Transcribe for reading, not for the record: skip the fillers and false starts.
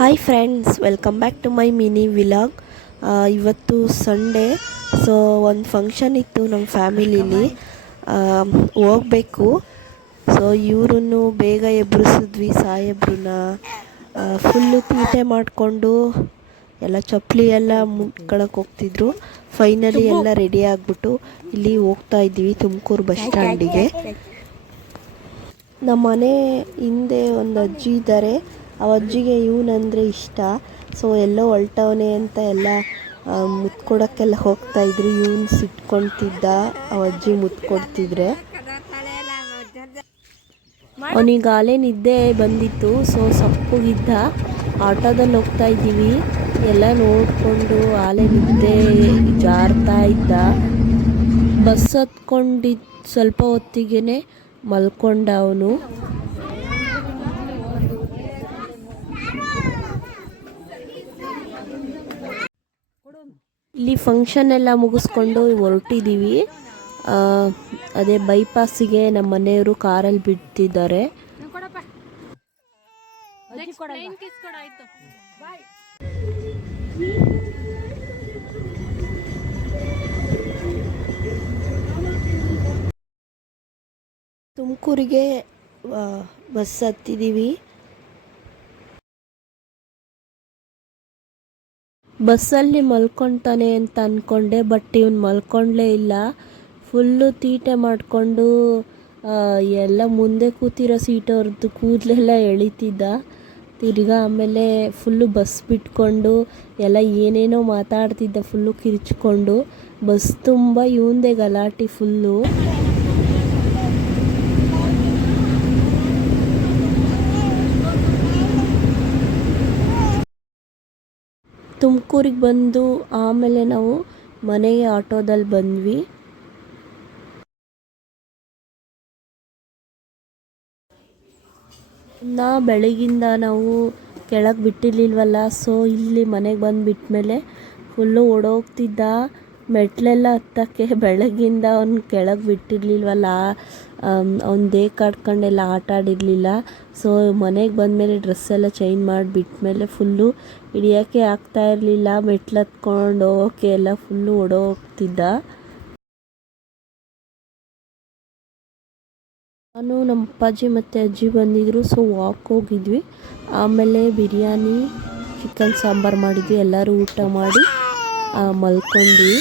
Hi friends, welcome back to my mini vlog. ಇವತ್ತು Sunday, so ಒಂದು function ಇತ್ತು ನಮ್ಮ ಫ್ಯಾಮಿಲೀಲಿ. ಹೋಗಬೇಕು. ಸೊ ಇವ್ರನ್ನು ಬೇಗ ಎಬ್ಬರಿಸಿದ್ವಿ ಸಾಹೇಬ್ರನ್ನ. ಫುಲ್ಲು ತೀಟೆ ಮಾಡಿಕೊಂಡು ಎಲ್ಲ ಚಪ್ಪಲಿ ಎಲ್ಲ ಮುಟ್ಕೊಳಕ್ಕೆ ಹೋಗ್ತಿದ್ರು. ಫೈನಲಿ ಎಲ್ಲ ರೆಡಿ ಆಗಿಬಿಟ್ಟು ಇಲ್ಲಿ ಹೋಗ್ತಾ ಇದ್ದೀವಿ ತುಮಕೂರು ಬಸ್ ಸ್ಟ್ಯಾಂಡಿಗೆ. ನಮ್ಮ ಮನೆ ಹಿಂದೆ ಒಂದು ಅಜ್ಜಿ ಇದ್ದಾರೆ. ಆ ಅಜ್ಜಿಗೆ ಇವನಂದರೆ ಇಷ್ಟ. ಸೊ ಎಲ್ಲೋ ಹೊಲ್ಟವನೆ ಅಂತ ಎಲ್ಲ ಮುತ್ಕೊಡೋಕ್ಕೆಲ್ಲ ಹೋಗ್ತಾಯಿದ್ರು. ಇವನು ಸಿಟ್ಕೊಳ್ತಿದ್ದ, ಆ ಅಜ್ಜಿ ಮುತ್ಕೊಡ್ತಿದ್ರೆ. ಅವನಿಗಾಲೇ ನಿದ್ದೆ ಬಂದಿತ್ತು. ಸೊ ಸಪ್ಪಗಿದ್ದ. ಆಟೋದಲ್ಲಿ ಹೋಗ್ತಾ ಇದ್ದೀವಿ. ಎಲ್ಲ ನೋಡಿಕೊಂಡು ಆಲೇ ನಿದ್ದೆ ಜಾರ್ತಾ ಇದ್ದ. ಬಸ್ ಹತ್ಕೊಂಡಿದ್ದು ಸ್ವಲ್ಪ ಹೊತ್ತಿಗೆ ಮಲ್ಕೊಂಡ ಅವನು. ಇಲ್ಲಿ ಫಂಕ್ಷನ್ ಎಲ್ಲ ಮುಗಿಸ್ಕೊಂಡು ಹೊರಟಿದ್ದೀವಿ. ಅದೇ ಬೈಪಾಸಿಗೆ ನಮ್ಮ ಮನೆಯವರು ಕಾರಲ್ಲಿ ಬಿಡ್ತಿದ್ದಾರೆ. ತುಮಕೂರಿಗೆ ಬಸ್ ಹತ್ತಿದ್ದೀವಿ. ಬಸ್ಸಲ್ಲಿ ಮಲ್ಕೊತಾನೆ ಅಂತ ಅಂದ್ಕೊಂಡೆ, ಬಟ್ ಇವನು ಮಲ್ಕೊಂಡಲೇ ಇಲ್ಲ. ಫುಲ್ಲು ತೀಟೆ ಮಾಡಿಕೊಂಡು ಎಲ್ಲ ಮುಂದೆ ಕೂತಿರೋ ಸೀಟವ್ರದ್ದು ಕೂದಲೆಲ್ಲ ಎಳಿತಿದ್ದ. ತಿರ್ಗಾ ಆಮೇಲೆ ಫುಲ್ಲು ಬಸ್ ಬಿಟ್ಕೊಂಡು ಎಲ್ಲ ಏನೇನೋ ಮಾತಾಡ್ತಿದ್ದ, ಫುಲ್ಲು ಕಿರ್ಚ್ಕೊಂಡು. ಬಸ್ ತುಂಬ ಇವಂದೇ ಗಲಾಟೆ ಫುಲ್ಲು. ತುಮಕೂರಿಗೆ ಬಂದು ಆಮೇಲೆ ನಾವು ಮನೆಗೆ ಆಟೋದಲ್ಲಿ ಬಂದ್ವಿ. ಬೆಳಗಿಂದ ನಾವು ಕೆಳಗೆ ಬಿಟ್ಟಿರ್ಲಿಲ್ವಲ್ಲ. ಸೊ ಇಲ್ಲಿ ಮನೆಗೆ ಬಂದುಬಿಟ್ಮೇಲೆ ಫುಲ್ಲು ಓಡೋಗ್ತಿದ್ದ. ಮೆಟ್ಲೆಲ್ಲ ಹತ್ತಕ್ಕೆ ಬೆಳಗಿಂದ ಅವ್ನು ಕೆಳಗೆ ಬಿಟ್ಟಿರ್ಲಿಲ್ವಲ್ಲ. ಅವ್ನು ದೇಕಾಡ್ಕೊಂಡೆಲ್ಲ ಆಟ ಆಡಿರಲಿಲ್ಲ. ಸೊ ಮನೆಗೆ ಬಂದಮೇಲೆ ಡ್ರೆಸ್ಸೆಲ್ಲ ಚೇಂಜ್ ಮಾಡಿಬಿಟ್ಮೇಲೆ ಫುಲ್ಲು ಹಿಡಿಯೋಕ್ಕೆ ಆಗ್ತಾಯಿರಲಿಲ್ಲ. ಮೆಟ್ಲು ಹತ್ಕೊಂಡು ಹೋಗೋಕ್ಕೆ ಎಲ್ಲ ಫುಲ್ಲು ಓಡೋಗ್ತಿದ್ದ. ನಾನು ನಮ್ಮ ಅಪ್ಪಾಜಿ ಮತ್ತು ಅಜ್ಜಿ ಬಂದಿದ್ದರು. ಸೊ ವಾಕ್ ಹೋಗಿದ್ವಿ. ಆಮೇಲೆ ಬಿರಿಯಾನಿ, ಚಿಕನ್ ಸಾಂಬಾರು ಮಾಡಿದ್ವಿ. ಎಲ್ಲರೂ ಊಟ ಮಾಡಿ ಮಲ್ಕೊಂಡ್ವಿ.